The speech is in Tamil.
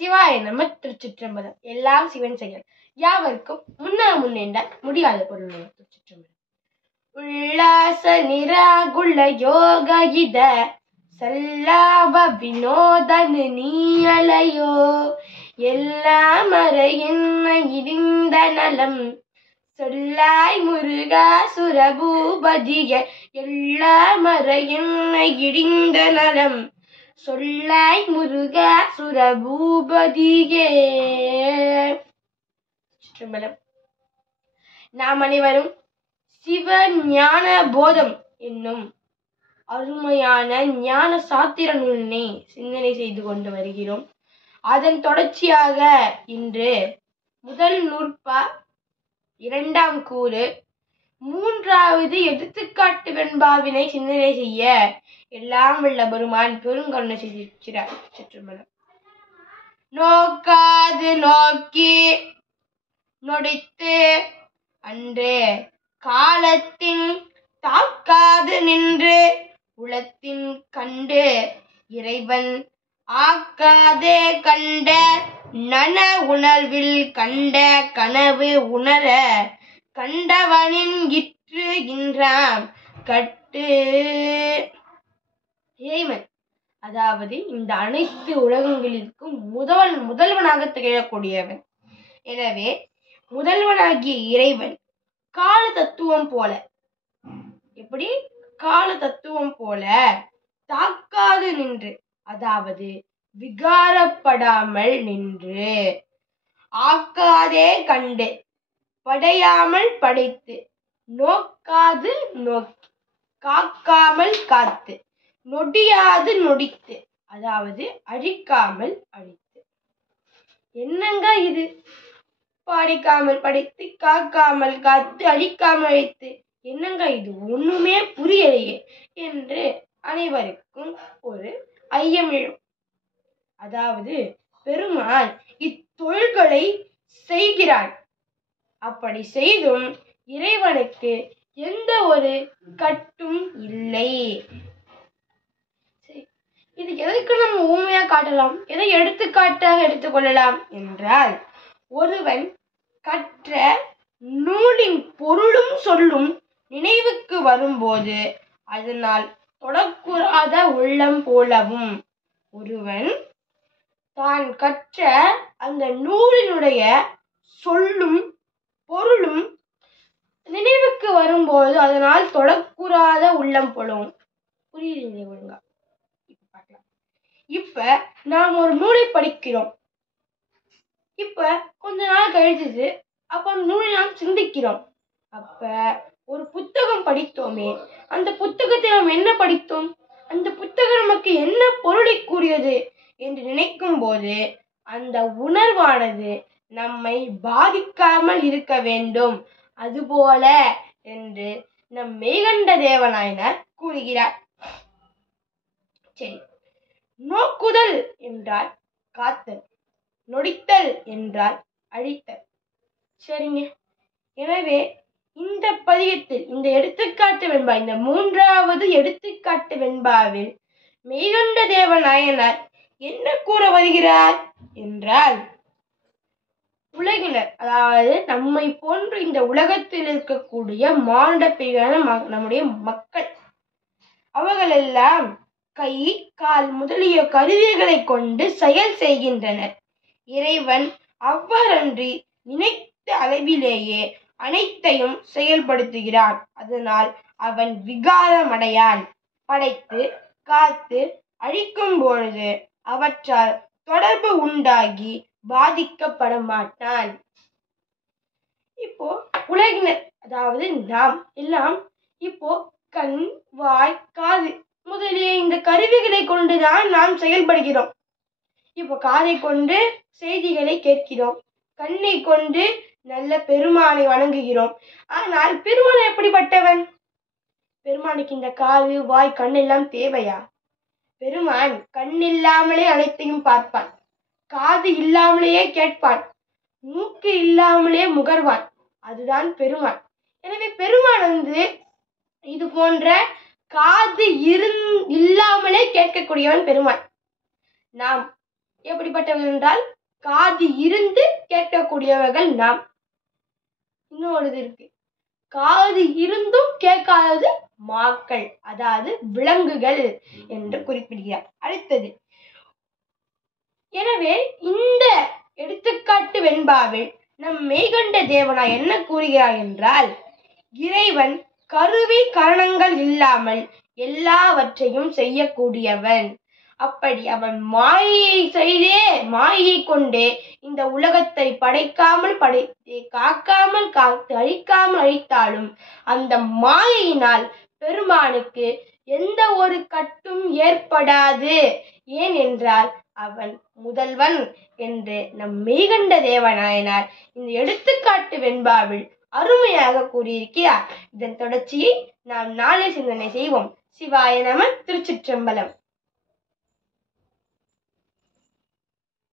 சிவாய நம. திருச்சிற்றம்பலம். எல்லாம் சிவன் செயல் யாவர்க்கும் முன்னேண்டால் முடியாத பொருள். திருச்சிற்றம்பலம். உல்லாச நிராகுல யோக இத சல்லாப வினோதனு நீயலையோ எல்லாம் அறை என்ன இடிந்த நலம் சொல்லாய் முருகா சுரபூபதிய எல்லாம் அறை என்ன இடிந்த நலம் சொல்லாய் முருகா சுரபூபதியே. நாம் அனைவரும் சிவ ஞான போதம் என்னும் அருமையான ஞான சாத்திர நூலினை சிந்தனை செய்து கொண்டு வருகிறோம். அதன் தொடர்ச்சியாக இன்று முதல் நூற்பா, இரண்டாம் கூறு, மூன்றாவது எடுத்துக்காட்டு வெண்பாவினை சிந்தனை செய்ய எல்லாம் வல்ல பெருமான் பெருங்கருணை செய்திருக்கிறார். சிற்றம்பலம். நோக்காது நோக்கி நொடித்து அன்றே காலத்தின் தாக்காது நின்று உளத்தின் கண்டு இறைவன் ஆக்காதே கண்ட நன உணர்வில் கண்ட கனவு உணர கண்டவனின் இற்று இன்றாம் கட்டு. இறைவன் அதாவது இந்த அனைத்து உலகங்களிற்கும் முதல்வனாக திகழக்கூடியவன். எனவே முதல்வனாகிய இறைவன் கால தத்துவம் போல, எப்படி கால தத்துவம் போல தாக்காது நின்று, அதாவது விகாரப்படாமல் நின்று, ஆக்காதே கண்டு படையாமல் படைத்து, நோக்காது நோக்கி காக்காமல் காத்து, நொடியாது நொடித்து, அதாவது அழிக்காமல் அழித்து. என்னங்க இது? படைக்காமல் படைத்து, காக்காமல் காத்து, அழிக்காமல் அழித்து, என்னங்க இது? ஒண்ணுமே புரியலையே என்று அனைவருக்கும் ஒரு ஐயம் எழும். அதாவது பெருமான் இத்தொழில்களை செய்கிறான். அப்படி செய்தும் இறைவனுக்கு எந்த ஒரு கட்டும் இல்லை. இது எதற்கு நம்ம ஊமையா காட்டலாம், எதை எடுத்துக்காட்டாக எடுத்துக்கொள்ளலாம் என்றால், ஒருவன் கற்ற நூலின் பொருளும் சொல்லும் நினைவுக்கு வரும்போது அதனால் தொடக்கூறாத உள்ளம் போலவும், ஒருவன் தான் கற்ற அந்த நூலினுடைய சொல்லும் பொருளும் நினைவுக்கு வரும்போது அதனால் தொடக்கூறாத உள்ளம் போலவும். புரியுதுங்க ஒழுங்கா? இப்ப பார்க்கலாம். இப்ப நாம் ஒரு நூலை படிக்கிறோம். இப்ப கொஞ்ச நாள் கழிச்சு அப்ப அந்த நூலை நாம் சிந்திக்கிறோம். அப்ப ஒரு புத்தகம் படித்தோமே, அந்த புத்தகத்தை நாம் என்ன படித்தோம், அந்த புத்தகம் நமக்கு என்ன பொருளை கூறியது என்று நினைக்கும் போது அந்த உணர்வானது நம்மை பாதிக்காமல் இருக்க வேண்டும். அதுபோல என்று நம் மெய்கண்ட தேவநாயனார் கூறுகிறார். சரி, நோக்குதல் என்றால் காத்தல், நொடித்தல் என்றால் அழித்தல். சரிங்க. எனவே இந்த பதியத்தில், இந்த எடுத்துக்காட்டு வெண்பா, இந்த மூன்றாவது எடுத்துக்காட்டு வெண்பாவில் மெய்கண்ட தேவநாயனார் என்ன கூற வருகிறார் என்றால், உலகினர், அதாவது நம்மை போன்று இந்த உலகத்தில் இருக்கக்கூடிய மானுட பிரிவான நம்முடைய மக்கள், அவர்களெல்லாம் கை கால் முதலிய கருவிகளை கொண்டு செயல் செய்கின்றனர். இறைவன் அவ்வாறன்றி நினைத்த அளவிலேயே அனைத்தையும் செயல்படுத்துகிறான். அதனால் அவன் விகாரமடையான். படைத்து காத்து அழிக்கும் பொழுது அவற்றால் தொடர்பு உண்டாகி பாதிக்கப்பட மாட்டான். இப்போ உலகினர், அதாவது நாம் எல்லாம் இப்போ கண், வாய், காது முதலிய இந்த கருவிகளை கொண்டுதான் நாம் செயல்படுகிறோம். இப்போ காதை கொண்டு செய்திகளை கேட்கிறோம், கண்ணை கொண்டு நல்ல பெருமானை வணங்குகிறோம். ஆனால் பெருமான் எப்படிப்பட்டவன்? பெருமானுக்கு இந்த காது, வாய், கண் எல்லாம் தேவையா? பெருமான் கண் இல்லாமலே அனைத்தையும் பார்ப்பான், காது இல்லாமலேயே கேட்பான், மூக்கு இல்லாமலே முகர்வான். அதுதான் பெருமான். எனவே பெருமான் இது போன்ற காது இல்லாமலே கேட்கக்கூடியவன் பெருமான். நாம் எப்படிப்பட்டவர்கள் என்றால் காது இருந்து கேட்கக்கூடியவர்கள் நாம். இன்னொரு இருக்கு, காது இருந்தும் கேட்காதது மாக்கள், அதாவது விலங்குகள் என்று குறிப்பிடுகிறார். அடுத்தது, எனவே இந்த எடுத்துக்காட்டு வெண்பாவில் நம் மெய்கண்ட தேவனார் என்ன கூறுகிறார் என்றால், இறைவன் கருவி கரணங்கள் இல்லாமல் எல்லாவற்றையும் செய்யக்கூடியவன். அப்படி அவன் மாயை செய்தே, மாயை கொண்டே இந்த உலகத்தை படைக்காமல் படைத்து, காக்காமல் காத்து, அழிக்காமல் அழித்தாலும் அந்த மாயையினால் பெருமானுக்கு எந்த ஒரு கட்டும் ஏற்படாது. ஏன் என்றால் அவன் முதல்வன் என்று நம் மெய்கண்ட தேவநாயனார் இந்த எடுத்துக்காட்டு வெண்பாவில் அருமையாக கூறியிருக்கிறார். இதன் தொடர்ச்சியை நாம் நாளை சிந்தனை செய்வோம். சிவாய நம. திருச்சிற்றம்பலம்.